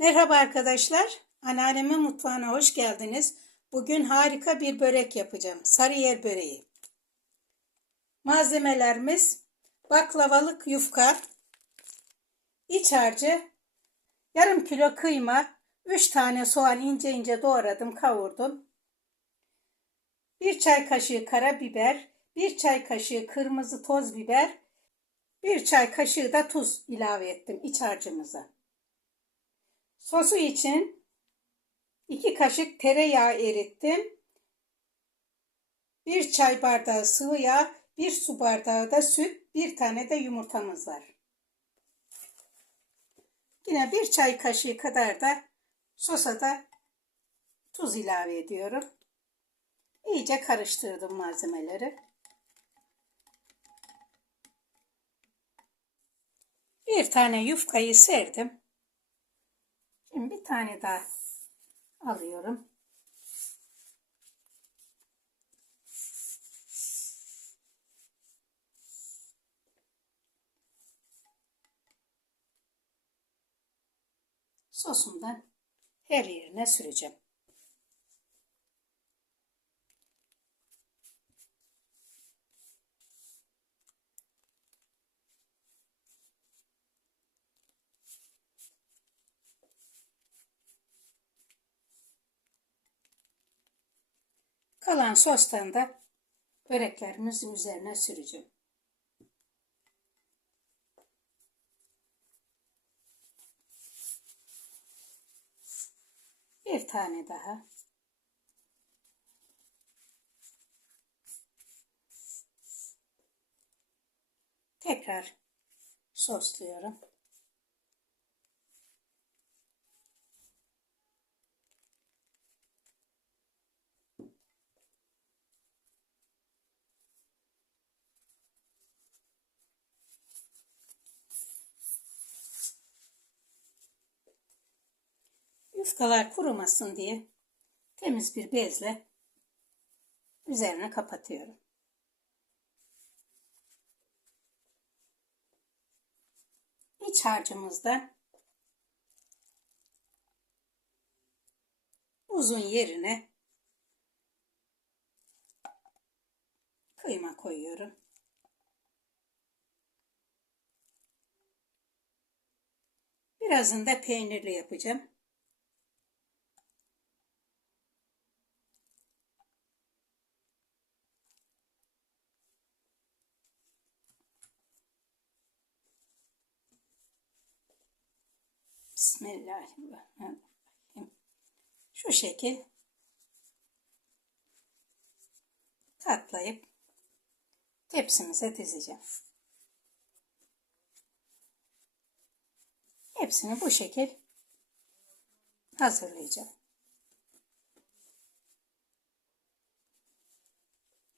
Merhaba arkadaşlar. Anneannemin mutfağına hoş geldiniz. Bugün harika bir börek yapacağım. Sarıyer böreği. Malzemelerimiz baklavalık yufka, iç harcı, yarım kilo kıyma, 3 tane soğan ince ince doğradım, kavurdum. 1 çay kaşığı karabiber, 1 çay kaşığı kırmızı toz biber, 1 çay kaşığı da tuz ilave ettim iç harcımıza. Sosu için 2 kaşık tereyağı erittim. 1 çay bardağı sıvı yağ, 1 su bardağı da süt, 1 tane de yumurtamız var. Yine 1 çay kaşığı kadar da sosa da tuz ilave ediyorum. İyice karıştırdım malzemeleri. Bir tane yufkayı serdim. Şimdi bir tane daha alıyorum. Sosumdan her yerine süreceğim. Kalan sostan da böreklerimizin üzerine süreceğim. Bir tane daha. Tekrar sosluyorum. Yufkalar kurumasın diye temiz bir bezle üzerine kapatıyorum. İç harcımızda uzun yerine kıyma koyuyorum. Birazını da peynirli yapacağım. Bismillahirrahmanirrahim. Şu şekil katlayıp tepsimize dizeceğim. Hepsini bu şekil hazırlayacağım.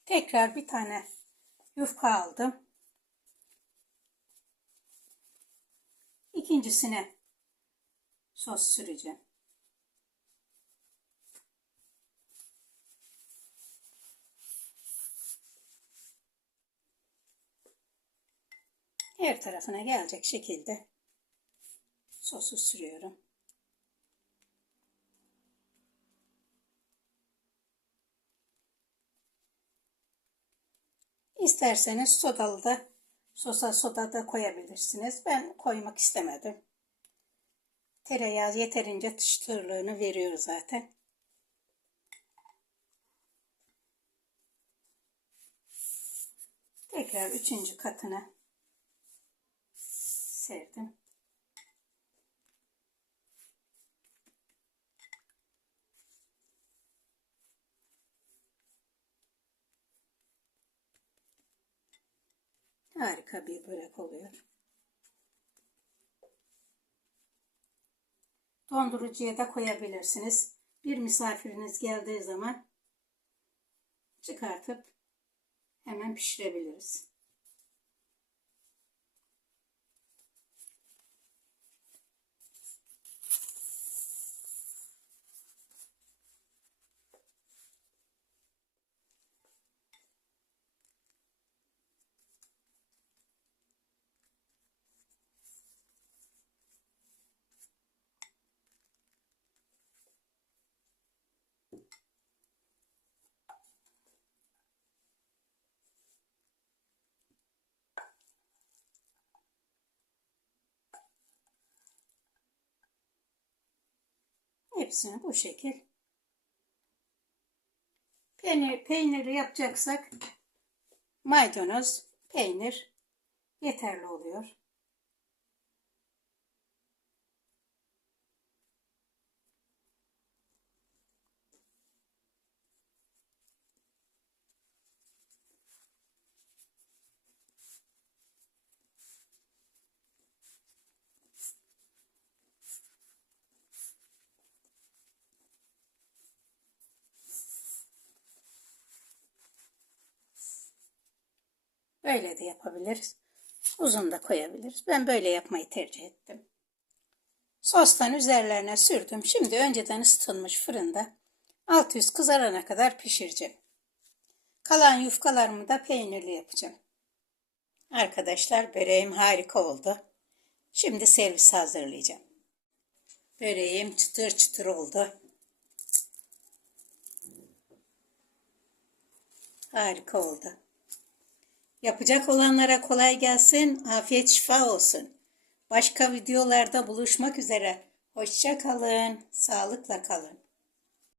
Tekrar bir tane yufka aldım. İkincisine sos süreceğim. Her tarafına gelecek şekilde sosu sürüyorum. İsterseniz sodalı da sosa soda da koyabilirsiniz. Ben koymak istemedim. Tereyağı yeterince çıtırlığını veriyor zaten. Tekrar üçüncü katına serdim. Harika bir börek oluyor. Dondurucuya da koyabilirsiniz. Bir misafiriniz geldiği zaman çıkartıp hemen pişirebiliriz. Hepsini bu şekil. Peynir, peynirli yapacaksak maydanoz, peynir yeterli oluyor. Böyle de yapabiliriz. Uzun da koyabiliriz. Ben böyle yapmayı tercih ettim. Sostan üzerlerine sürdüm. Şimdi önceden ısıtılmış fırında alt üst kızarana kadar pişireceğim. Kalan yufkalarımı da peynirli yapacağım. Arkadaşlar böreğim harika oldu. Şimdi servis hazırlayacağım. Böreğim çıtır çıtır oldu. Harika oldu. Yapacak olanlara kolay gelsin, afiyet şifa olsun. Başka videolarda buluşmak üzere. Hoşça kalın, sağlıkla kalın.